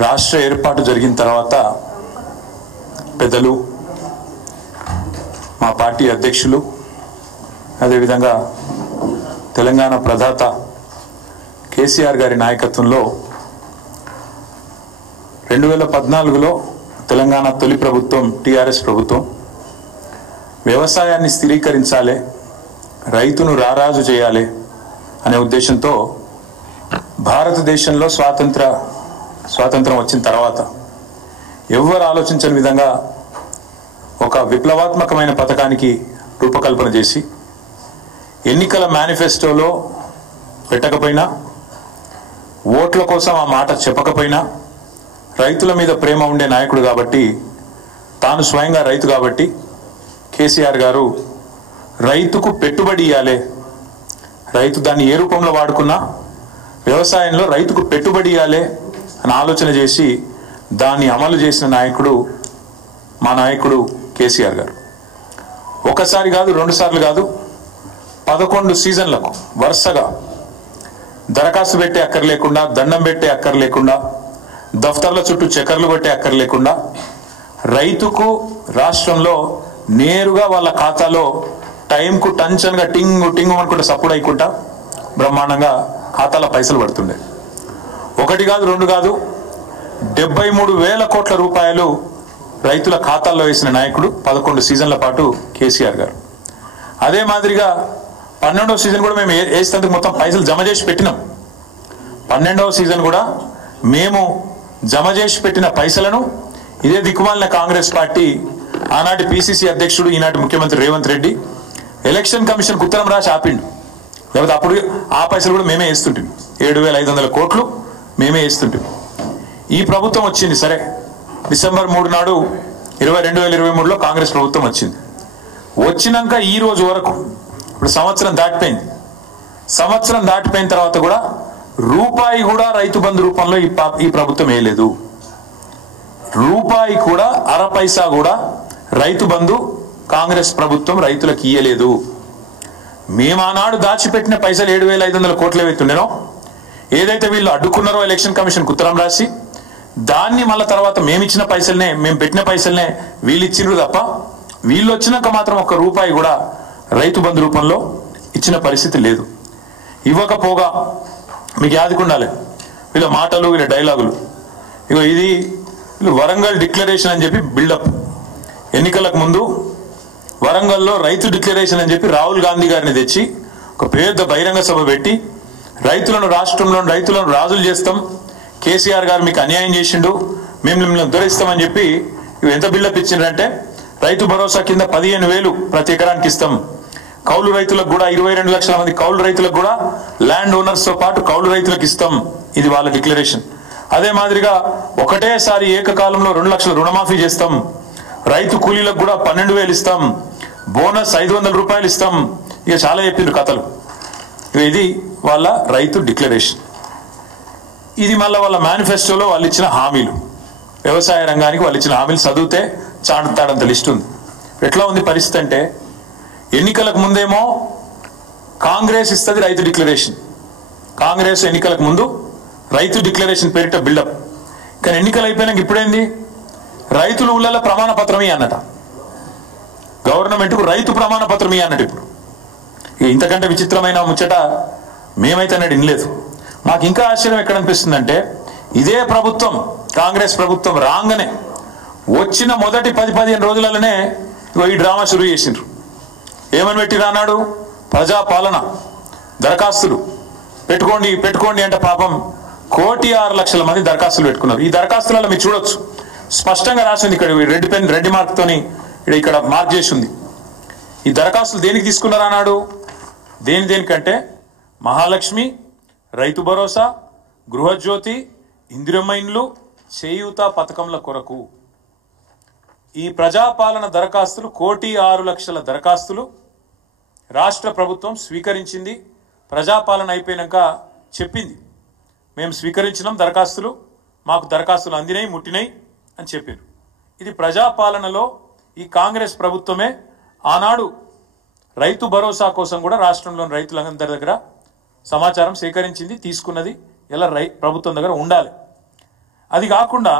రాష్ట్ర ఏర్పాటు జరిగిన తర్వాత పెద్దలు మా పార్టీ అధ్యక్షులు అదేవిధంగా తెలంగాణ ప్రదాత కేసీఆర్ గారి నాయకత్వంలో 2014లో తెలంగాణ తొలి ప్రభుత్వం టీఆర్ఎస్ ప్రభుత్వం వ్యవసాయాన్ని స్థిరీకరించాలి, రైతును రారాజు చేయాలి అనే ఉద్దేశంతో భారతదేశంలో స్వాతంత్రం వచ్చిన తర్వాత ఎవ్వరు ఆలోచించని విధంగా ఒక విప్లవాత్మకమైన పథకానికి రూపకల్పన చేసి ఎన్నికల మేనిఫెస్టోలో పెట్టకపోయినా, ఓట్ల కోసం ఆ మాట చెప్పకపోయినా, రైతుల మీద ప్రేమ ఉండే నాయకుడు కాబట్టి, తాను స్వయంగా రైతు కాబట్టి కేసీఆర్ గారు రైతుకు పెట్టుబడి ఇవ్వాలి, రైతు దాన్ని ఏ రూపంలో వాడుకున్నా వ్యవసాయంలో రైతుకు పెట్టుబడి ఇవ్వాలి అని ఆలోచన చేసి దాన్ని అమలు చేసిన నాయకుడు మా నాయకుడు కేసీఆర్ గారు. ఒకసారి కాదు, 2 సార్లు కాదు, 11 సీజన్లకు వరుసగా దరఖాస్తు పెట్టే అక్కర్ లేకుండా, దండం పెట్టే అక్కర్ లేకుండా, దఫ్తర్ల చుట్టూ చక్కర్లు కొట్టే అక్కర్ లేకుండా రైతుకు రాష్ట్రంలో నేరుగా వాళ్ళ ఖాతాలో టైంకు టంచన్గా టింగు టింగు అనుకుంటే సపోర్ట్ అయ్యకుండా బ్రహ్మాండంగా ఖాతాలో పైసలు పడుతుండే. 1 కాదు, 2 కాదు, 73,000 కోట్ల రూపాయలు రైతుల ఖాతాల్లో వేసిన నాయకుడు 11 సీజన్ల పాటు కేసీఆర్ గారు. అదే మాదిరిగా 12వ సీజన్ కూడా మేము వేసేందుకు మొత్తం పైసలు జమ చేసి పెట్టినాం. 12వ సీజన్ కూడా మేము జమ చేసి పెట్టిన పైసలను ఇదే దిక్కుమాలిన కాంగ్రెస్ పార్టీ ఆనాటి పిసిసి అధ్యక్షుడు ఈనాటి ముఖ్యమంత్రి రేవంత్ రెడ్డి ఎలక్షన్ కమిషన్కు ఉత్తరం రాసి ఆపిండు. లేకపోతే అప్పుడు ఆ పైసలు కూడా మేమే వేస్తుంటాం. 7,500 కోట్లు మేమే వేస్తుంటాం. ఈ ప్రభుత్వం వచ్చింది, సరే, డిసెంబర్ 3 నాడు 2023లో కాంగ్రెస్ ప్రభుత్వం వచ్చింది. వచ్చినాక ఈ రోజు వరకు ఇప్పుడు సంవత్సరం దాటిపోయింది. సంవత్సరం దాటిపోయిన తర్వాత కూడా రూపాయి కూడా రైతు బంధు రూపంలో ఈ ప్రభుత్వం వేయలేదు. రూపాయి కూడా, అర పైసా కూడా రైతు బంధు కాంగ్రెస్ ప్రభుత్వం రైతులకు ఇయ్యలేదు. మేము ఆనాడు దాచిపెట్టిన పైసలు 7,500 కోట్లు ఏవైతుండేనో, ఏదైతే వీళ్ళు అడ్డుకున్నారో ఎలక్షన్ కమిషన్కు ఉత్తరం రాసి, దాన్ని మళ్ళీ తర్వాత మేమిచ్చిన పైసలనే, మేము పెట్టిన పైసలనే వీళ్ళు ఇచ్చిండ్రు తప్ప వీళ్ళు వచ్చినాక మాత్రం 1 రూపాయి కూడా రైతు బంధు రూపంలో ఇచ్చిన పరిస్థితి లేదు. ఇవ్వకపోగా మీకు యాదకుండాలి వీళ్ళ మాటలు, వీళ్ళ డైలాగులు. ఇగో ఇది వీళ్ళు వరంగల్ డిక్లరేషన్ అని చెప్పి బిల్డప్. ఎన్నికలకు ముందు వరంగల్లో రైతు డిక్లరేషన్ అని చెప్పి రాహుల్ గాంధీ గారిని తెచ్చి ఒక పెద్ద బహిరంగ సభ పెట్టి రాష్ట్రంలోని రైతులను రాజులు చేస్తాం, కేసీఆర్ గారు మీకు అన్యాయం చేసిండు, మేము మిమ్మల్ని ఉద్ధరిస్తామని చెప్పి ఎంత బిల్డప్ ఇచ్చిండ్రంటే, రైతు భరోసా కింద 15,000 ప్రతి ఎకరానికి ఇస్తాం, కౌలు రైతులకు కూడా 22 లక్షల మంది కౌలు రైతులకు కూడా ల్యాండ్ ఓనర్స్ తో పాటు కౌలు రైతులకు ఇస్తాం. ఇది వాళ్ళ డిక్లరేషన్. అదే మాదిరిగా ఒకటేసారి ఏకకాలంలో 2 లక్షల రుణమాఫీ చేస్తాం, రైతు కూలీలకు కూడా 12,000 ఇస్తాం, బోనస్ 500 రూపాయలు ఇస్తాం. ఇక చాలా చెప్పిండ్రు కథలు. ఇది వాళ్ళ రైతు డిక్లరేషన్. ఇది మళ్ళీ వాళ్ళ మేనిఫెస్టోలో వాళ్ళు ఇచ్చిన హామీలు, వ్యవసాయ రంగానికి వాళ్ళు ఇచ్చిన హామీలు చదివితే చాటుతాడంత లిస్ట్ ఉంది. ఎట్లా ఉంది పరిస్థితి అంటే, ఎన్నికలకు ముందేమో కాంగ్రెస్ ఇస్తుంది రైతు డిక్లరేషన్, కాంగ్రెస్ ఎన్నికలకు ముందు రైతు డిక్లరేషన్ పేరిట బిల్డప్. కానీ ఎన్నికలు అయిపోయినాక ఇప్పుడేంది, రైతుల ఊళ్ళలో ప్రమాణ పత్రమే అన్నట, గవర్నమెంట్కు రైతు ప్రమాణ పత్రమే అన్నట్టు. ఇప్పుడు ఇంతకంటే విచిత్రమైన ముచ్చట మేమైతే అన్నట్టు వినలేదు. మాకు ఇంకా ఆశ్చర్యం ఎక్కడ అనిపిస్తుందంటే, ఇదే ప్రభుత్వం కాంగ్రెస్ ప్రభుత్వం రాగానే వచ్చిన మొదటి 10-15 రోజులలోనే ఈ డ్రామా షురూ చేసిండ్రు. ఏమని పెట్టి రానాడు, ప్రజాపాలన దరఖాస్తులు పెట్టుకోండి అంటే పాపం 1,06,00,000 మంది దరఖాస్తులు పెట్టుకున్నారు. ఈ దరఖాస్తులలో మీరు చూడొచ్చు, స్పష్టంగా రాసింది ఇక్కడ రెడ్ మార్క్తోని ఇక్కడ మార్క్ చేసి ఉంది. ఈ దరఖాస్తులు దేనికి తీసుకున్నారు అన్నాడు, దేనికంటే మహాలక్ష్మి, రైతు భరోసా, గృహజ్యోతి, ఇందిరమ్మ ఇండ్లు, చేయూత పథకంల కొరకు ఈ ప్రజాపాలన దరఖాస్తులు 1,06,00,000 దరఖాస్తులు రాష్ట్ర ప్రభుత్వం స్వీకరించింది. ప్రజాపాలన అయిపోయినాక చెప్పింది, మేము స్వీకరించినాం దరఖాస్తులు, మాకు దరఖాస్తులు అందినాయి, ముట్టినాయి అని చెప్పారు. ఇది ప్రజాపాలనలో ఈ కాంగ్రెస్ ప్రభుత్వమే ఆనాడు రైతు భరోసా కోసం కూడా రాష్ట్రంలోని రైతులందరి దగ్గర సమాచారం సేకరించింది, తీసుకున్నది. ఇలా ప్రభుత్వం దగ్గర ఉండాలి. అది కాకుండా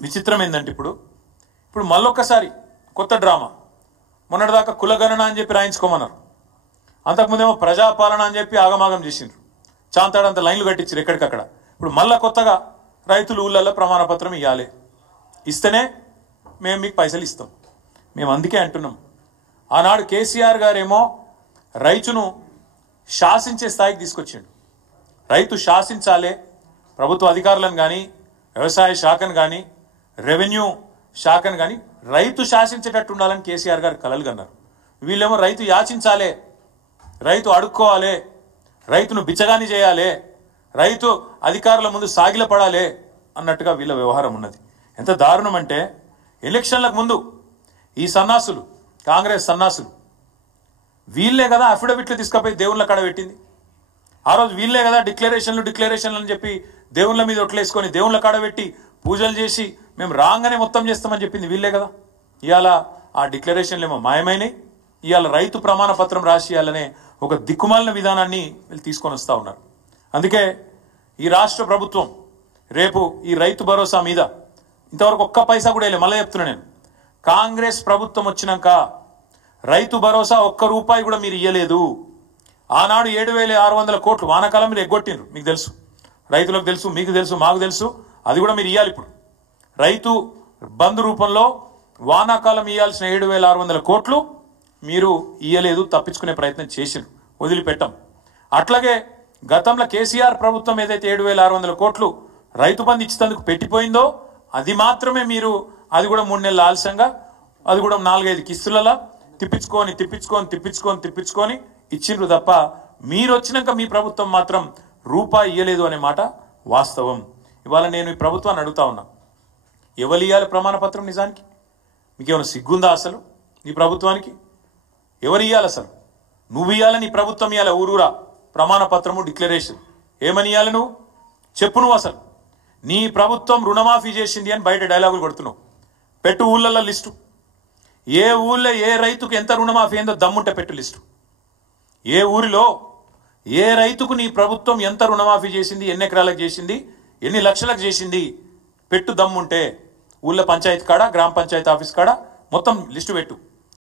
విచిత్రం ఏంటంటే ఇప్పుడు మళ్ళొక్కసారి కొత్త డ్రామా. మొన్నటిదాకా కులగణన అని చెప్పి రాయించుకోమన్నారు, అంతకుముందేమో ప్రజాపాలన అని చెప్పి ఆగమాగం చేసిండ్రు, చాంతాడంత లైన్లు కట్టించారు ఎక్కడికక్కడ. ఇప్పుడు మళ్ళా కొత్తగా రైతులు ఊళ్ళల్లో ప్రమాణ పత్రం ఇవ్వాలి, ఇస్తేనే మేము మీకు పైసలు ఇస్తాం. మేము అందుకే అంటున్నాం, ఆనాడు కేసీఆర్ గారేమో రైతును శాసించే స్థాయికి తీసుకొచ్చిండు. రైతు శాసించాలే, ప్రభుత్వ అధికారులను కానీ వ్యవసాయ శాఖను కానీ రెవెన్యూ శాఖను కానీ రైతు శాసించేటట్టు ఉండాలని కేసీఆర్ గారు కలలు కన్నారు. వీళ్ళేమో రైతు యాచించాలే, రైతు అడుక్కోవాలి, రైతును బిచ్చగాని చేయాలి, రైతు అధికారుల ముందు సాగిలపడాలి అన్నట్టుగా వీళ్ళ వ్యవహారం ఉన్నది. ఎంత దారుణం అంటే ఎలక్షన్లకు ముందు ఈ సన్నాసులు, కాంగ్రెస్ సన్నాసులు వీళ్ళే కదా అఫిడవిట్లు తీసుకుపోయి దేవుళ్ళ కాడ పెట్టింది. ఆ రోజు వీళ్ళే కదా డిక్లరేషన్లు అని చెప్పి దేవుళ్ళ మీద ఒట్లేసుకొని దేవుళ్ళ కాడ పెట్టి పూజలు చేసి మేము రాగానే మొత్తం చేస్తామని చెప్పింది వీళ్ళే కదా. ఇవాళ ఆ డిక్లరేషన్లు ఏమో మాయమైనాయి. ఇవాళ రైతు ప్రమాణ పత్రం రాసి ఇవ్వాలనే ఒక దిక్కుమాలిన విధానాన్ని వీళ్ళు తీసుకొని వస్తూ ఉన్నారు. అందుకే ఈ రాష్ట్ర ప్రభుత్వం రేపు ఈ రైతు భరోసా మీద ఇంతవరకు ఒక్క పైసా కూడా వేయలేదు. మళ్ళీ చెప్తున్నా నేను, కాంగ్రెస్ ప్రభుత్వం వచ్చినాక రైతు భరోసా ఒక్క రూపాయి కూడా మీరు ఇయ్యలేదు. ఆనాడు 7,600 కోట్లు వానాకాలం మీరు ఎగ్గొట్టిండ్రు, మీకు తెలుసు, రైతులకు తెలుసు, మీకు తెలుసు, మాకు తెలుసు. అది కూడా మీరు ఇవ్వాలి. ఇప్పుడు రైతు బంధు రూపంలో వానాకాలం ఇవ్వాల్సిన 7,600 కోట్లు మీరు ఇయ్యలేదు, తప్పించుకునే ప్రయత్నం చేసిండ్రు, వదిలిపెట్టాం. అట్లాగే గతంలో కేసీఆర్ ప్రభుత్వం ఏదైతే 7,600 కోట్లు రైతు బంధు ఇచ్చేందుకు పెట్టిపోయిందో అది మాత్రమే మీరు, అది కూడా 3 నెలల ఆలస్యంగా, అది కూడా 4-5 కిస్తులలో తిప్పించుకొని ఇచ్చిండ్రు తప్ప మీరు వచ్చినాక మీ ప్రభుత్వం మాత్రం రూపాయి ఇయ్యలేదు అనే మాట వాస్తవం. ఇవాళ నేను ఈ ప్రభుత్వాన్ని అడుగుతా ఉన్నా, ఎవరు ఇవ్వాలి ప్రమాణ పత్రం? నిజానికి మీకేమైనా సిగ్గుందా అసలు? నీ ప్రభుత్వానికి ఎవరు ఇవ్వాలి అసలు? నువ్వు ఇవ్వాలి, నీ ప్రభుత్వం ఇవ్వాలి. ఊరూరా ప్రమాణ పత్రము, డిక్లరేషన్ ఏమని ఇవ్వాలి? నువ్వు చెప్పు. నువ్వు అసలు నీ ప్రభుత్వం రుణమాఫీ చేసింది అని బయట డైలాగులు కొడుతున్నావు. పెట్టు ఊళ్ళల్లో లిస్టు, ఏ ఊళ్ళో ఏ రైతుకు ఎంత రుణమాఫీ అయిందో దమ్ముంటే పెట్టు లిస్టు. ఏ ఊరిలో ఏ రైతుకు నీ ప్రభుత్వం ఎంత రుణమాఫీ చేసింది, ఎన్ని ఎకరాలకు చేసింది, ఎన్ని లక్షలకు చేసింది పెట్టు దమ్ముంటే. ఊళ్ళో పంచాయతీ కాడ, గ్రామ పంచాయతీ ఆఫీస్ కాడ మొత్తం లిస్టు పెట్టు.